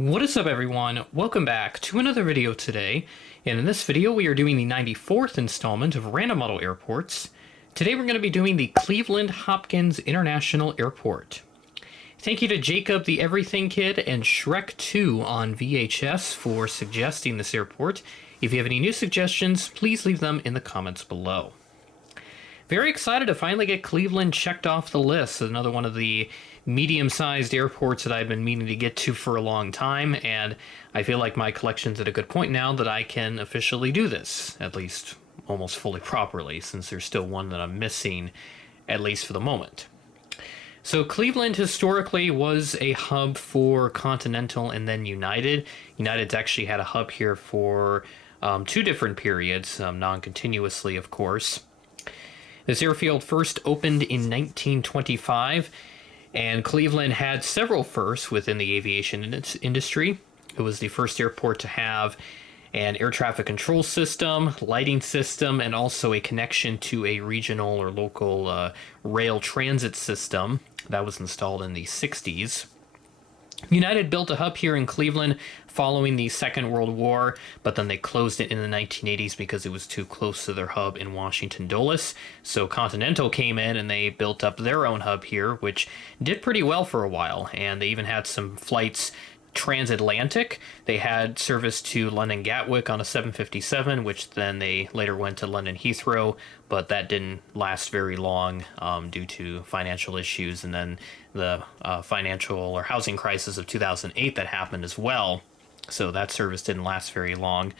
What is up, everyone? Welcome back to another video today, and in this video we are doing the 94th installment of Random Model Airports. Today we're going to be doing the Cleveland Hopkins International Airport. Thank you to Jacob the Everything Kid and Shrek2 on VHS for suggesting this airport. If you have any new suggestions, please leave them in the comments below. Very excited to finally get Cleveland checked off the list. Another one of the medium-sized airports that I've been meaning to get to for a long time, and I feel like my collection's at a good point now that I can officially do this, at least almost fully properly, since there's still one that I'm missing, at least for the moment. So Cleveland historically was a hub for Continental and then United. United's actually had a hub here for two different periods, non-continuously, of course. This airfield first opened in 1925, and Cleveland had several firsts within the aviation industry. It was the first airport to have an air traffic control system, lighting system, and also a connection to a regional or local rail transit system that was installed in the 60s. United built a hub here in Cleveland following the Second World War, but then they closed it in the 1980s because it was too close to their hub in Washington Dulles. So Continental came in and they built up their own hub here, which did pretty well for a while, and they even had some flights transatlantic. They had service to London Gatwick on a 757, which then they later went to London Heathrow, but that didn't last very long due to financial issues, and then the financial or housing crisis of 2008 that happened as well. So that service didn't last very long.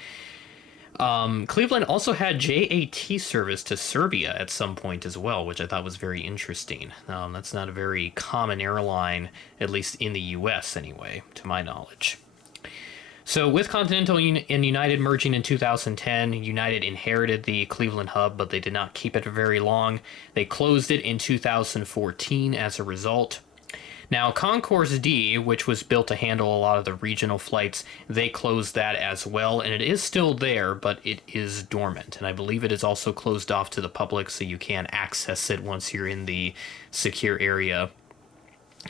Cleveland also had JAT service to Serbia at some point as well, which I thought was very interesting. That's not a very common airline, at least in the US anyway, to my knowledge. So with Continental and United merging in 2010, United inherited the Cleveland hub, but they did not keep it very long. They closed it in 2014 as a result. Now, Concourse D, which was built to handle a lot of the regional flights, they closed that as well, and it is still there, but it is dormant. And I believe it is also closed off to the public, so you can't access it once you're in the secure area.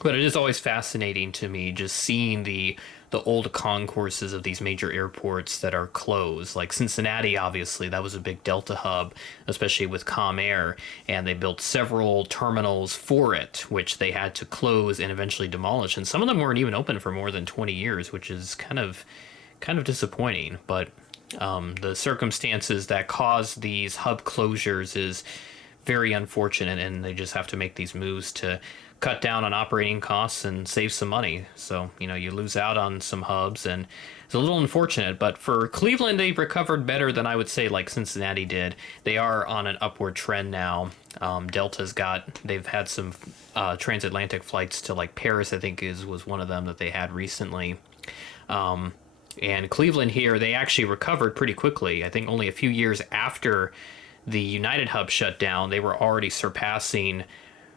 But it is always fascinating to me just seeing the old concourses of these major airports that are closed. Like Cincinnati, obviously, that was a big Delta hub, especially with ComAir, and they built several terminals for it, which they had to close and eventually demolish. And some of them weren't even open for more than 20 years, which is kind of disappointing. But the circumstances that caused these hub closures is very unfortunate, and they just have to make these moves to cut down on operating costs and save some money. So, you lose out on some hubs, and it's a little unfortunate. But for Cleveland, they've recovered better than I would say like Cincinnati did. They are on an upward trend now. They've had some transatlantic flights to like Paris, I think was one of them that they had recently. And Cleveland here, they actually recovered pretty quickly. I think only a few years after the United hub shut down, they were already surpassing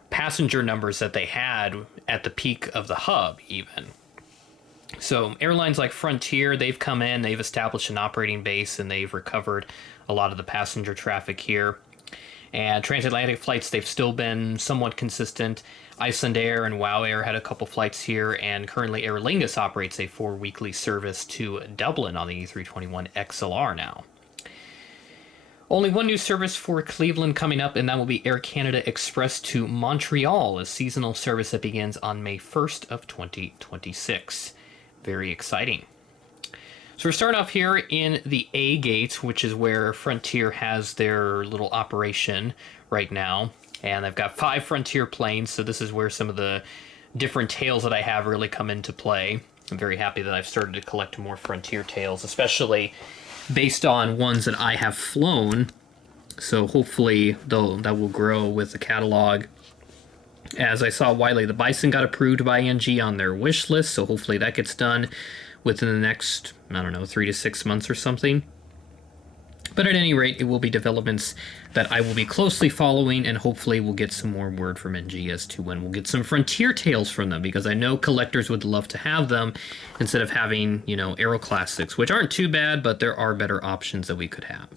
passenger numbers that they had at the peak of the hub even. So airlines like Frontier, they've come in, they've established an operating base, and they've recovered a lot of the passenger traffic here. And transatlantic flights, they've still been somewhat consistent. Icelandair and WoW Air had a couple flights here, and currently Aer Lingus operates a 4-weekly service to Dublin on the A321 XLR now. Only one new service for Cleveland coming up, and that will be Air Canada Express to Montreal, a seasonal service that begins on May 1st of 2026. Very exciting. So we're starting off here in the A gate, which is where Frontier has their little operation right now. And I've got 5 Frontier planes, so this is where some of the different tails that I have really come into play. I'm very happy that I've started to collect more Frontier tails, especially based on ones that I have flown. So hopefully that will grow with the catalog. As I saw, Wiley the Bison got approved by NG on their wish list, so hopefully that gets done within the next, 3 to 6 months or something. But at any rate, it will be developments that I will be closely following, and hopefully we'll get some more word from NG as to when we'll get some Frontier tails from them, because I know collectors would love to have them instead of having, Aero Classics, which aren't too bad, but there are better options that we could have.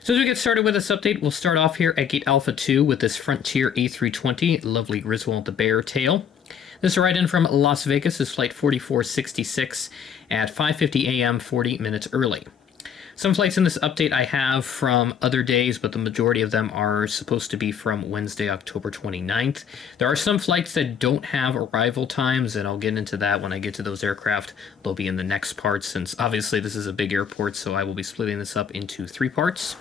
So as we get started with this update, we'll start off here at Gate Alpha 2 with this Frontier A320, lovely Griswold the Bear tail. This arrived in from Las Vegas is flight 4466 at 5:50 a.m., 40 minutes early. Some flights in this update I have from other days, but the majority of them are supposed to be from Wednesday, October 29th. There are some flights that don't have arrival times, and I'll get into that when I get to those aircraft. They'll be in the next part, since obviously this is a big airport, so I will be splitting this up into 3 parts.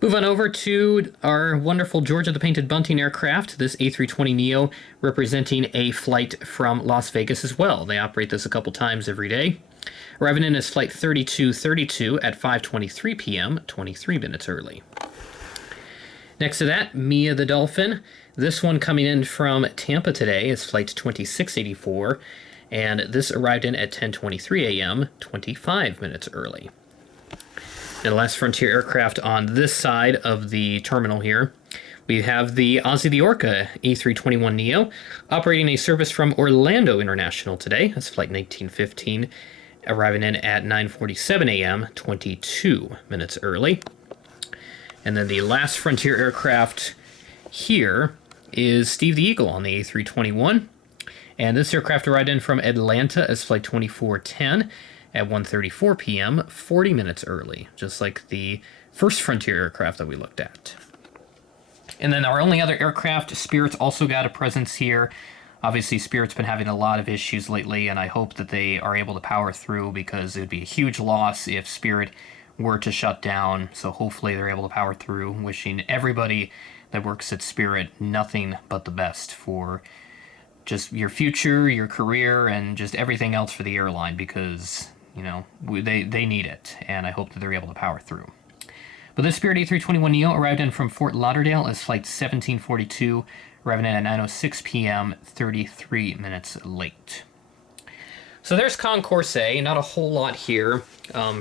Move on over to our wonderful Georgia the Painted Bunting aircraft, this A320neo, representing a flight from Las Vegas as well. They operate this a couple times every day. Arriving in is flight 3232 at 5:23 p.m., 23 minutes early. Next to that, Mia the Dolphin. This one coming in from Tampa today is flight 2684, and this arrived in at 10:23 a.m., 25 minutes early. And the last Frontier aircraft on this side of the terminal here, we have the Ozzy the Orca A321neo, operating a service from Orlando International today. That's flight 1915, arriving in at 9:47 a.m., 22 minutes early. And then the last Frontier aircraft here is Steve the Eagle on the A321. And this aircraft arrived in from Atlanta as flight 2410 at 1:34 p.m., 40 minutes early, just like the first Frontier aircraft that we looked at. And then our only other aircraft, Spirit's also got a presence here. Obviously, Spirit's been having a lot of issues lately, and I hope that they are able to power through, because it would be a huge loss if Spirit were to shut down. So hopefully they're able to power through. Wishing everybody that works at Spirit nothing but the best for just your future, your career, and just everything else for the airline, because, you know, they need it, and I hope that they're able to power through. But this Spirit A321neo arrived in from Fort Lauderdale as flight 1742, arriving in at 9:06 p.m., 33 minutes late. So there's Concourse A, not a whole lot here.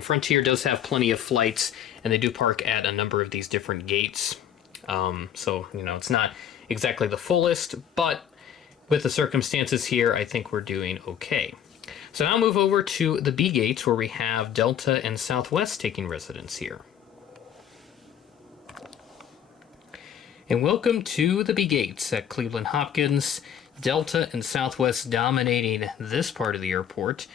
Frontier does have plenty of flights, and they do park at a number of these different gates. So, you know, it's not exactly the fullest, but with the circumstances here, I think we're doing okay. So now move over to the B gates, where we have Delta and Southwest taking residence here. And welcome to the B gates at Cleveland Hopkins. Delta and Southwest dominating this part of the airport.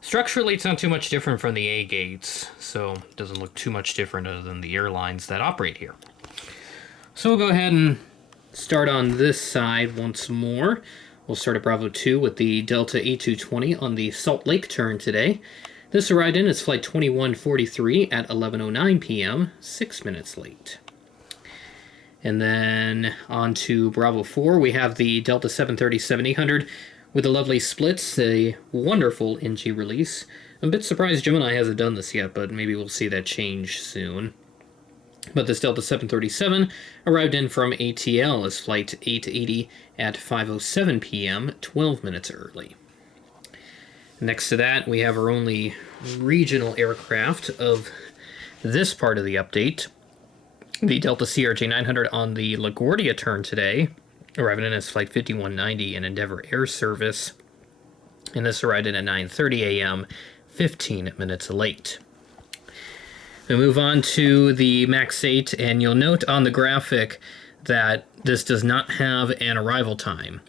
Structurally, it's not too much different from the A gates, so it doesn't look too much different other than the airlines that operate here. So we'll go ahead and start on this side once more. We'll start at Bravo 2 with the Delta A220 on the Salt Lake turn today. This arrived in as flight 2143 at 11:09 p.m., 6 minutes late. And then on to Bravo 4, we have the Delta 737-800 with the lovely splits, a wonderful NG release. I'm a bit surprised Gemini hasn't done this yet, but maybe we'll see that change soon. But this Delta 737 arrived in from ATL as flight 880 at 5:07 p.m., 12 minutes early. Next to that, we have our only regional aircraft of this part of the update. The Delta CRJ-900 on the LaGuardia turn today, arriving in as flight 5190 in Endeavor Air Service. And this arrived in at 9:30 a.m., 15 minutes late. We move on to the MAX 8, and you'll note on the graphic that this does not have an arrival time.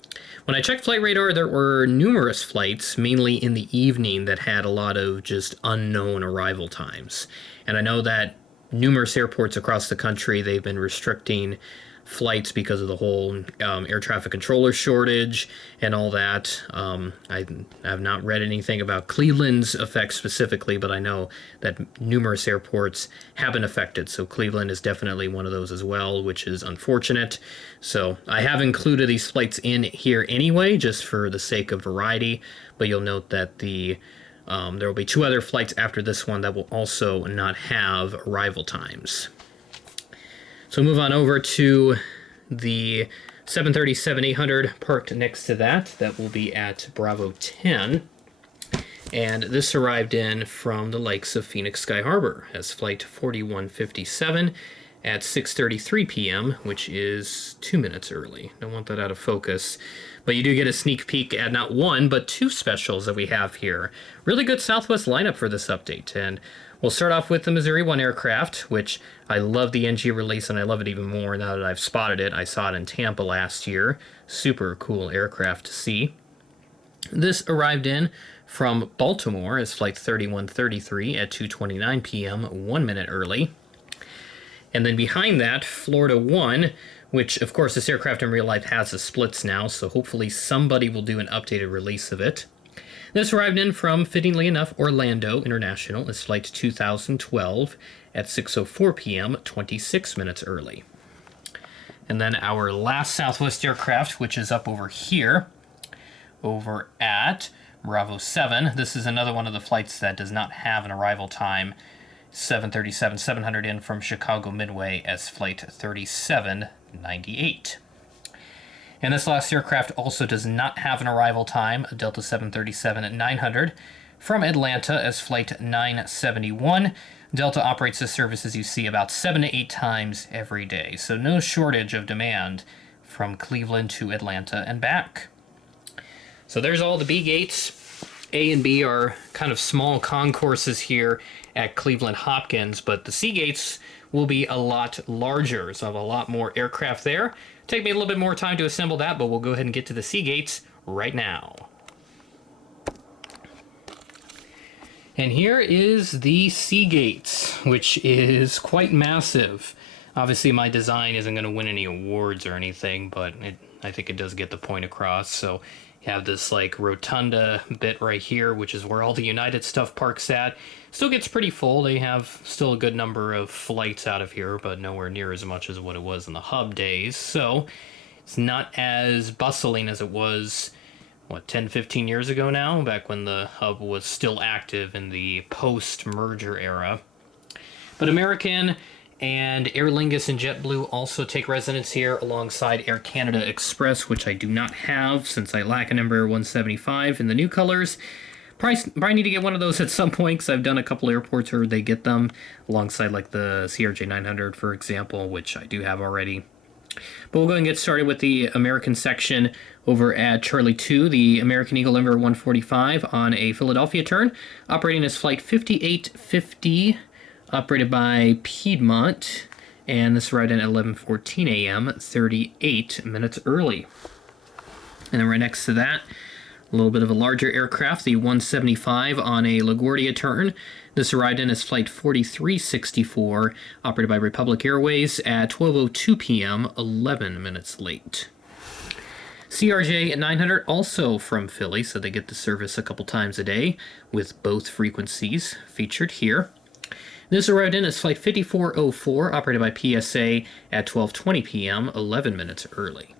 When I checked Flight Radar, there were numerous flights, mainly in the evening, that had a lot of just unknown arrival times. And I know that numerous airports across the country, they've been restricting flights because of the whole air traffic controller shortage and all that. I have not read anything about Cleveland's effects specifically, but I know that numerous airports have been affected. So Cleveland is definitely one of those as well, which is unfortunate. So I have included these flights in here anyway, just for the sake of variety. But you'll note that there will be 2 other flights after this one that will also not have arrival times. So move on over to the 737-800 parked next to that. That will be at Bravo 10. And this arrived in from the likes of Phoenix Sky Harbor as flight 4157 at 6:33 p.m., which is 2 minutes early. Don't want that out of focus. But you do get a sneak peek at not one, but 2 specials that we have here. Really good Southwest lineup for this update. And We'll start off with the Missouri 1 aircraft, which I love the NG release, and I love it even more now that I've spotted it. I saw it in Tampa last year. Super cool aircraft to see. This arrived in from Baltimore as Flight 3133 at 2:29 p.m., 1 minute early. And then behind that, Florida 1, which, of course, this aircraft in real life has the splits now, so hopefully somebody will do an updated release of it. This arrived in from, fittingly enough, Orlando International as Flight 2012 at 6:04 p.m., 26 minutes early. And then our last Southwest aircraft, which is up over here, over at Bravo 7. This is another one of the flights that does not have an arrival time. 737-700 in from Chicago Midway as Flight 3798. And this last aircraft also does not have an arrival time, a Delta 737-900 from Atlanta as Flight 971. Delta operates this service, as you see, about 7 to 8 times every day, so no shortage of demand from Cleveland to Atlanta and back. So there's all the B gates. A and B are kind of small concourses here at Cleveland Hopkins, but the C gates will be a lot larger, so I have a lot more aircraft there. Take me a little bit more time to assemble that, but we'll go ahead and get to the C gates right now. And here is the C gates, which is quite massive. Obviously my design isn't going to win any awards or anything, but I think it does get the point across. So you have this like rotunda bit right here, which is where all the United stuff parks at. Still gets pretty full. They have still a good number of flights out of here, but nowhere near as much as what it was in the hub days. So it's not as bustling as it was, what, 10, 15 years ago now, back when the hub was still active in the post-merger era. But American and Aer Lingus and JetBlue also take residence here alongside Air Canada Express, which I do not have since I lack a number 175 in the new colors. Probably need to get one of those at some point, because I've done a couple airports where they get them alongside like the CRJ 900, for example, which I do have already. But we'll go and get started with the American section over at Charlie 2, the American Eagle Embraer 145 on a Philadelphia turn, operating as Flight 5850, operated by Piedmont, and this arrived in at 11:14 a.m., 38 minutes early. And then right next to that, a little bit of a larger aircraft, the 175 on a LaGuardia turn. This arrived in as Flight 4364, operated by Republic Airways at 12:02 p.m., 11 minutes late. CRJ 900 also from Philly, so they get the service a couple times a day with both frequencies featured here. This arrived in as Flight 5404, operated by PSA at 12:20 p.m., 11 minutes early.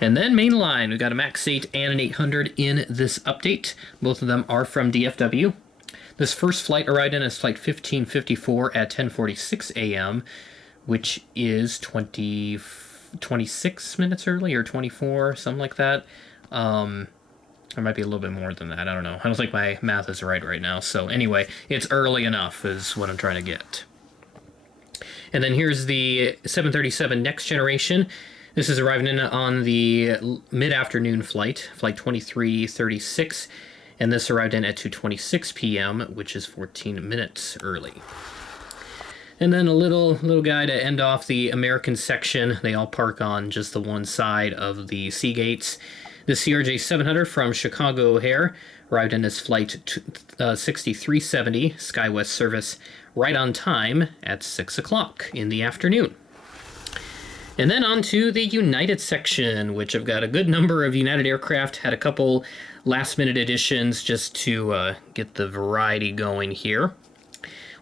And then mainline, we've got a MAX 8 and an 800 in this update. Both of them are from DFW. This first flight arrived in as Flight 1554 at 10:46 a.m., which is 26 minutes early, or 24, something like that. There might be a little bit more than that. I don't know. I don't think my math is right now. So anyway, it's early enough is what I'm trying to get. And then here's the 737 Next Generation. This is arriving in on the mid-afternoon flight, Flight 2336, and this arrived in at 2:26 p.m., which is 14 minutes early. And then a little guy to end off the American section. They all park on just the one side of the C gates. The CRJ 700 from Chicago O'Hare arrived in as Flight 6370 SkyWest service right on time at 6 o'clock in the afternoon. And then on to the United section, which I've got a good number of United aircraft. Had a couple last-minute additions just to get the variety going here.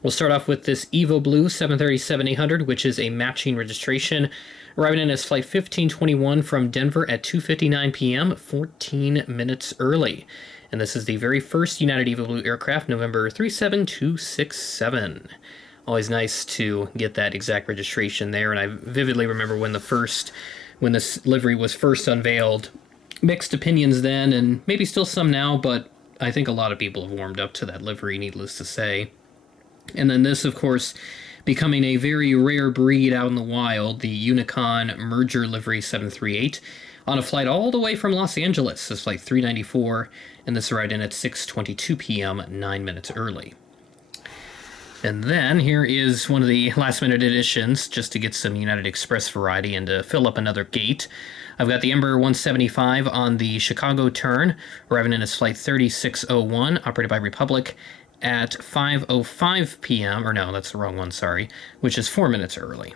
We'll start off with this Evo Blue 737-800, which is a matching registration, arriving in as Flight 1521 from Denver at 2:59 p.m., 14 minutes early. And this is the very first United Evo Blue aircraft, November 37267. Always nice to get that exact registration there, and I vividly remember when this livery was first unveiled. Mixed opinions then, and maybe still some now, but I think a lot of people have warmed up to that livery, needless to say. And then this, of course, becoming a very rare breed out in the wild, the Unicon Merger Livery 738, on a flight all the way from Los Angeles. This is Flight 394, and this arrived in at 6:22 p.m., 9 minutes early. And then here is one of the last-minute additions, just to get some United Express variety and to fill up another gate. I've got the Embraer 175 on the Chicago turn, arriving in its flight 3601, operated by Republic, at 5:05 p.m., or no, that's the wrong one, sorry, which is 4 minutes early.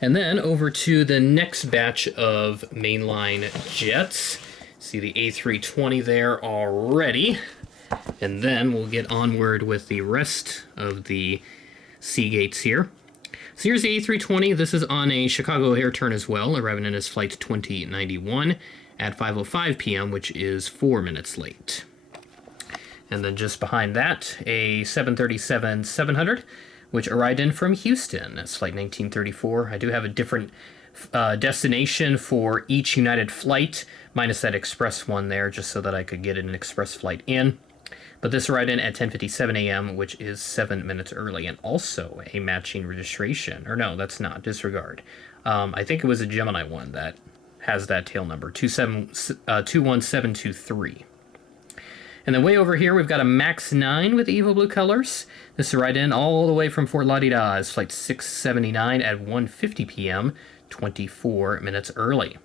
And then over to the next batch of mainline jets. See the A320 there already. And then we'll get onward with the rest of the sea gates here. So here's the A320. This is on a Chicago air turn as well, arriving in its flight 2091 at 5:05 p.m., which is 4 minutes late. And then just behind that, a 737-700, which arrived in from Houston. That's flight 1934. I do have a different destination for each United flight, minus that express one there, just so that I could get an express flight in. But this arrived in at 10:57 a.m., which is 7 minutes early, and also a matching registration. Or no, that's not. Disregard. I think it was a Gemini one that has that tail number, 21723. And then way over here, we've got a MAX 9 with Evo Blue colors. This arrived in all the way from Fort Lauderdale, flight 679 at 1:50 p.m., 24 minutes early.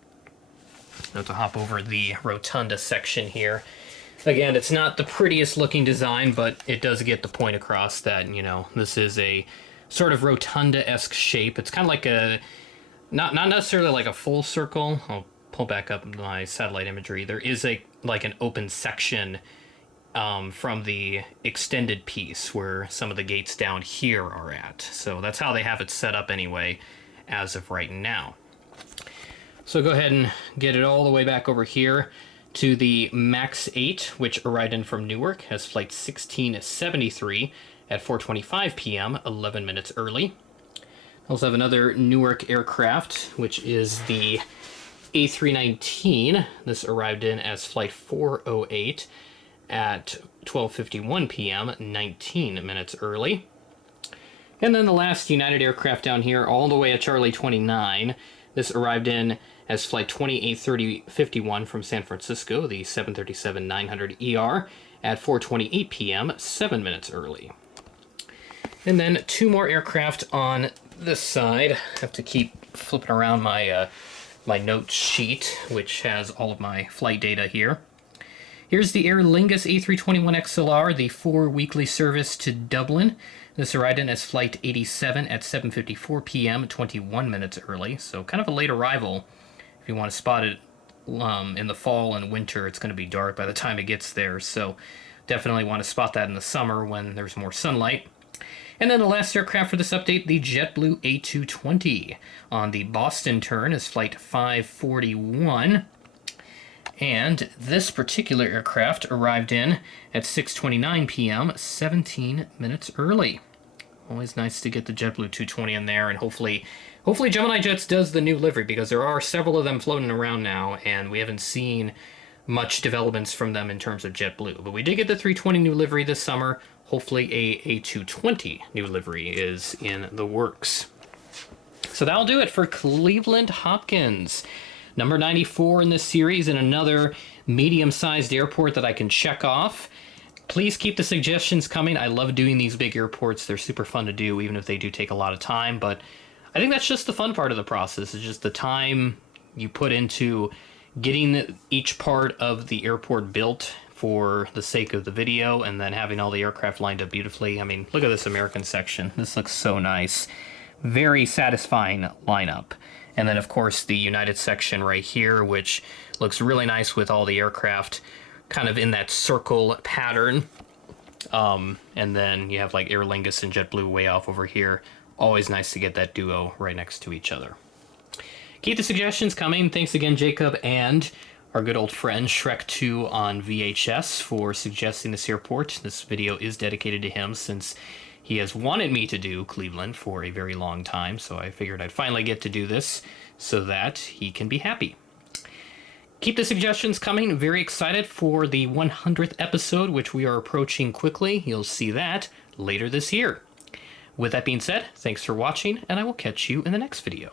Now to hop over the rotunda section here. Again, it's not the prettiest looking design, but it does get the point across that, you know, this is a sort of rotunda-esque shape. It's kind of like a, not necessarily like a full circle. I'll pull back up my satellite imagery. There is like an open section from the extended piece where some of the gates down here are at. So that's how they have it set up anyway, as of right now. So go ahead and get it all the way back over here to the MAX 8, which arrived in from Newark, has flight 1673 at 4:25 p.m., 11 minutes early. I also have another Newark aircraft, which is the A319. This arrived in as flight 408 at 12:51 p.m., 19 minutes early. And then the last United aircraft down here, all the way at Charlie 29. This arrived in as flight 283051 from San Francisco, the 737-900ER, at 4:28 p.m., 7 minutes early. And then two more aircraft on this side. I have to keep flipping around my my note sheet, which has all of my flight data here. Here's the Aer Lingus A321XLR, the 4 weekly service to Dublin. This arrived in as flight 87 at 7:54 p.m., 21 minutes early, so kind of a late arrival. If you want to spot it in the fall and winter, it's going to be dark by the time it gets there, so definitely want to spot that in the summer when there's more sunlight. And then the last aircraft for this update, the JetBlue A220 on the Boston turn is flight 541. And this particular aircraft arrived in at 6:29 p.m., 17 minutes early. Always nice to get the JetBlue 220 in there, and hopefully Gemini Jets does the new livery, because there are several of them floating around now, and we haven't seen much developments from them in terms of JetBlue. But we did get the 320 new livery this summer. Hopefully a A220 new livery is in the works. So that'll do it for Cleveland Hopkins. Number 94 in this series, and another medium-sized airport that I can check off. Please keep the suggestions coming. I love doing these big airports. They're super fun to do, even if they do take a lot of time. But I think that's just the fun part of the process. It's just the time you put into getting each part of the airport built for the sake of the video, and then having all the aircraft lined up beautifully. I mean, look at this American section. This looks so nice. Very satisfying lineup. And then, of course, the United section right here, which looks really nice with all the aircraft kind of in that circle pattern. And then you have like Aer Lingus and JetBlue way off over here. Always nice to get that duo right next to each other. Keep the suggestions coming. Thanks again, Jacob, and our good old friend Shrek2 on VHS for suggesting this airport. This video is dedicated to him since he has wanted me to do Cleveland for a very long time, so I figured I'd finally get to do this so that he can be happy. Keep the suggestions coming. Very excited for the 100th episode, which we are approaching quickly. You'll see that later this year. With that being said, thanks for watching, and I will catch you in the next video.